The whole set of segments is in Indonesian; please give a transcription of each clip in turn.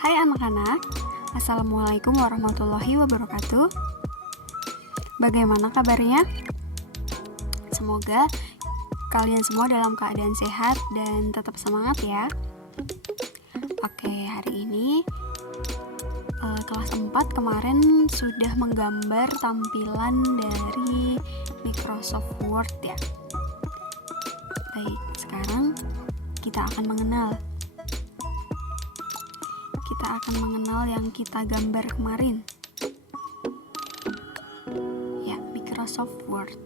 Hai anak-anak, Assalamualaikum warahmatullahi wabarakatuh. Bagaimana kabarnya? Semoga kalian semua dalam keadaan sehat dan tetap semangat ya. Oke, hari ini kelas 4 kemarin sudah menggambar tampilan dari Microsoft Word ya. Baik, sekarang kita akan mengenal yang kita gambar kemarin ya, Microsoft Word.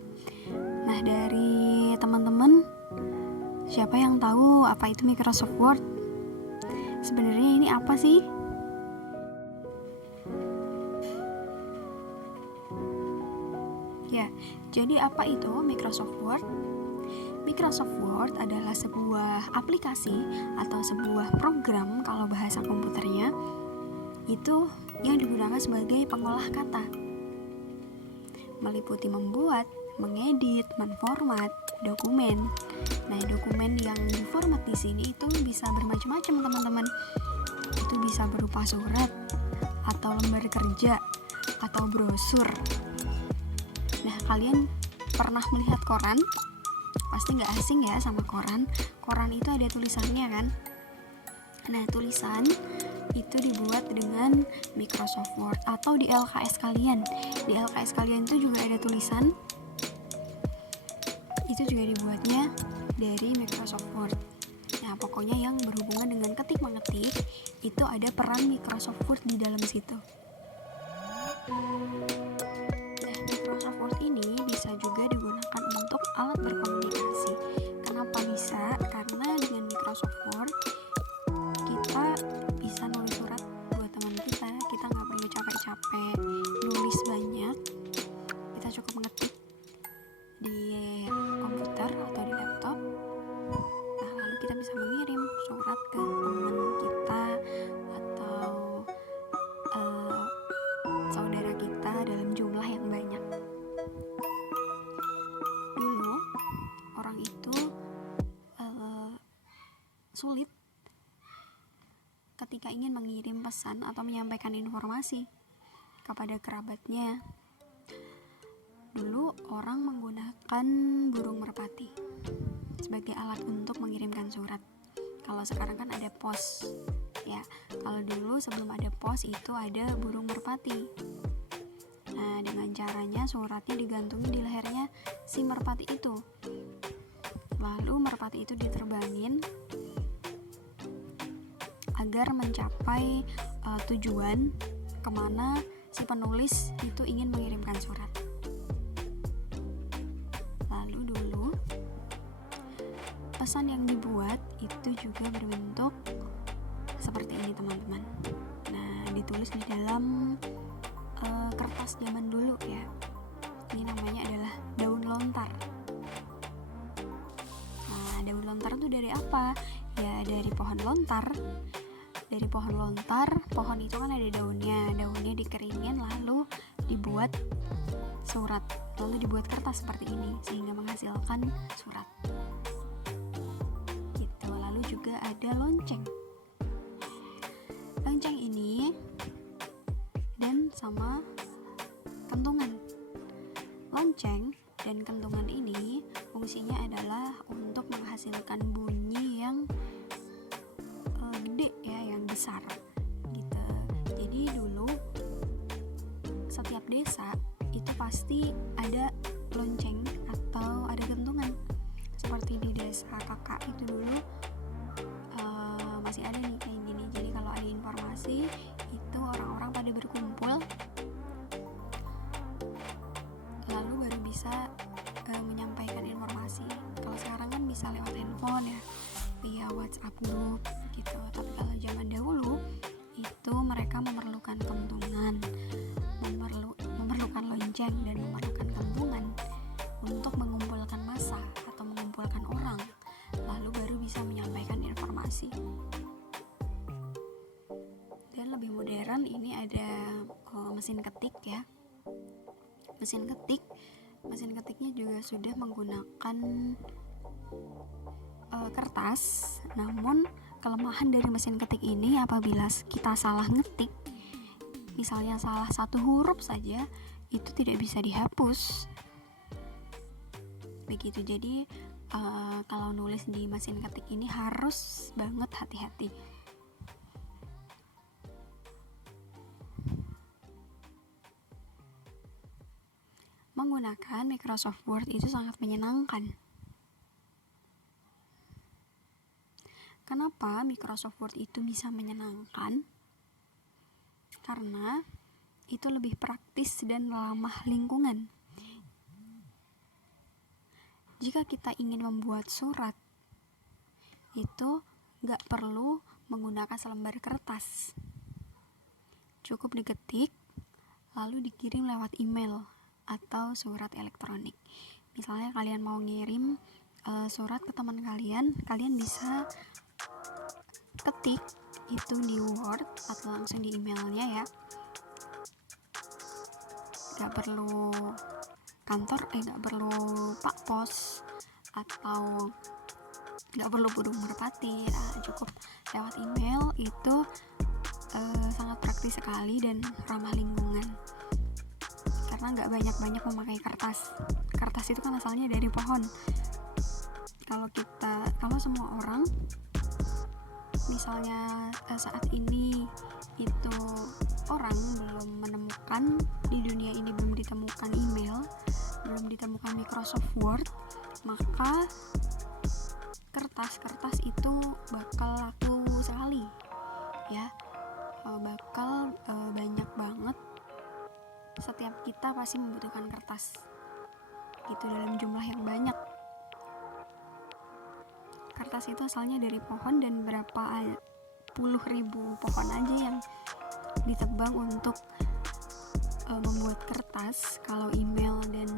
Nah, dari teman-teman siapa yang tahu apa itu Microsoft Word? Sebenarnya ini apa sih? Ya, jadi apa itu Microsoft Word? Microsoft Word adalah sebuah aplikasi atau sebuah program kalau bahasa komputernya itu yang digunakan sebagai pengolah kata, meliputi membuat, mengedit, menformat dokumen. Nah, dokumen yang diformat di sini itu bisa bermacam-macam teman-teman. Itu bisa berupa surat atau lembar kerja atau brosur. Nah, kalian pernah melihat koran? Pasti nggak asing ya sama koran. Koran itu ada tulisannya kan? Nah, tulisan itu dibuat dengan Microsoft Word atau di LKS kalian. Di LKS kalian itu juga ada tulisan. Itu juga dibuatnya dari Microsoft Word. Nah, pokoknya yang berhubungan dengan ketik-mengetik itu ada peran Microsoft Word di dalam situ. Nah, Microsoft Word ini bisa juga digunakan untuk alat berkomunikasi. Kenapa bisa? Karena dengan Microsoft Word kita bisa nulis surat buat teman kita nggak perlu capek-capek nulis banyak, kita cukup mengetik di komputer atau di laptop. Nah, lalu kita bisa mengirim surat ke teman kita atau saudara kita dalam jumlah yang banyak. Dulu orang itu sulit ketika ingin mengirim pesan atau menyampaikan informasi kepada kerabatnya. Dulu orang menggunakan burung merpati sebagai alat untuk mengirimkan surat. Kalau sekarang kan ada pos ya. Kalau dulu sebelum ada pos itu ada burung merpati. Nah, dengan caranya suratnya digantungi di lehernya si merpati itu. Lalu merpati itu diterbangin agar mencapai tujuan kemana si penulis itu ingin mengirimkan surat. Lalu dulu pesan yang dibuat itu juga berbentuk seperti ini teman-teman. Nah, ditulis di dalam kertas zaman dulu ya. Ini namanya adalah daun lontar. Nah, daun lontar itu dari apa? Ya, dari pohon lontar. Dari pohon lontar, pohon itu kan ada daunnya dikeringin lalu dibuat surat, lalu dibuat kertas seperti ini sehingga menghasilkan surat gitu. Lalu juga ada lonceng ini dan sama kentungan. Lonceng dan kentungan ini fungsinya adalah untuk menghasilkan bunyi yang gede ya, yang besar gitu. Jadi dulu setiap desa itu pasti ada lonceng atau ada kentungan. Seperti di desa kakak itu dulu masih ada nih kayak gini. Jadi kalau ada informasi itu orang-orang pada berkumpul lalu baru bisa menyampaikan informasi. Kalau sekarang kan bisa lewat handphone ya, via WhatsApp group gitu. Tapi kalau zaman dahulu itu mereka memerlukan kentungan, memerlukan lonceng dan memerlukan kentungan untuk mengumpulkan massa atau mengumpulkan orang, lalu baru bisa menyampaikan informasi. Dan lebih modern ini ada mesin ketik ya. Mesin ketiknya juga sudah menggunakan kertas, namun kelemahan dari mesin ketik ini apabila kita salah ngetik, misalnya salah satu huruf saja, itu tidak bisa dihapus. Begitu, jadi kalau nulis di mesin ketik ini harus banget hati-hati. Menggunakan Microsoft Word itu sangat menyenangkan. Kenapa Microsoft Word itu bisa menyenangkan? Karena itu lebih praktis dan ramah lingkungan. Jika kita ingin membuat surat, itu gak perlu menggunakan selembar kertas. Cukup diketik, lalu dikirim lewat email atau surat elektronik. Misalnya kalian mau ngirim surat ke teman kalian bisa ketik itu di Word atau langsung di emailnya ya. Gak perlu kantor, gak perlu pak pos atau gak perlu burung merpati, cukup lewat email. Itu sangat praktis sekali dan ramah lingkungan, karena gak banyak-banyak memakai kertas itu kan asalnya dari pohon. Kalau semua orang misalnya saat ini itu orang belum menemukan, di dunia ini belum ditemukan email, belum ditemukan Microsoft Word, maka kertas itu bakal laku sekali ya, bakal banyak banget. Setiap kita pasti membutuhkan kertas itu dalam jumlah yang banyak. Kertas itu asalnya dari pohon, dan berapa puluh ribu pohon aja yang ditebang untuk membuat kertas. Kalau email dan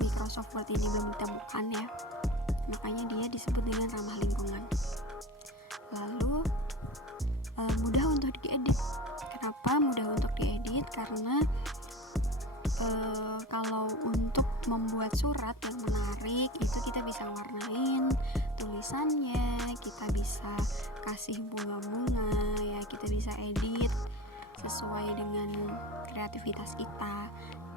Microsoft Word ini belum ditemukan ya, makanya dia disebut dengan ramah lingkungan. Lalu mudah untuk diedit. Kenapa mudah untuk diedit? Karena kalau untuk membuat surat yang menarik itu kita bisa warnain tulisannya, kita bisa kasih bunga-bunga ya, kita bisa edit sesuai dengan kreativitas kita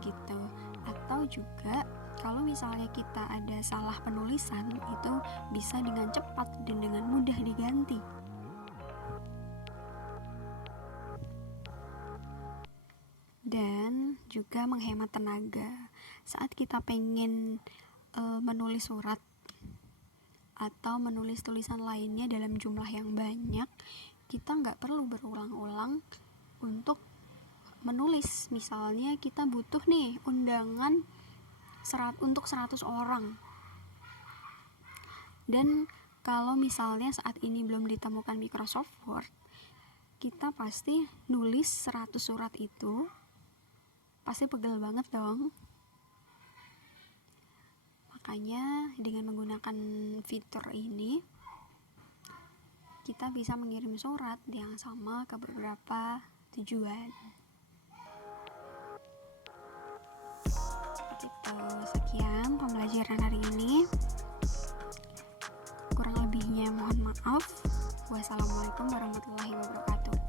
gitu. Atau juga kalau misalnya kita ada salah penulisan, itu bisa dengan cepat dan dengan mudah diganti. Dan juga menghemat tenaga. Saat kita pengen menulis surat atau menulis tulisan lainnya dalam jumlah yang banyak, kita nggak perlu berulang-ulang untuk menulis. Misalnya kita butuh nih undangan untuk 100 orang, dan kalau misalnya saat ini belum ditemukan Microsoft Word, kita pasti nulis 100 surat itu pasti pegel banget dong. Makanya dengan menggunakan fitur ini, kita bisa mengirim surat yang sama ke beberapa tujuan. Gitu, sekian pembelajaran hari ini. Kurang lebihnya mohon maaf. Wassalamualaikum warahmatullahi wabarakatuh.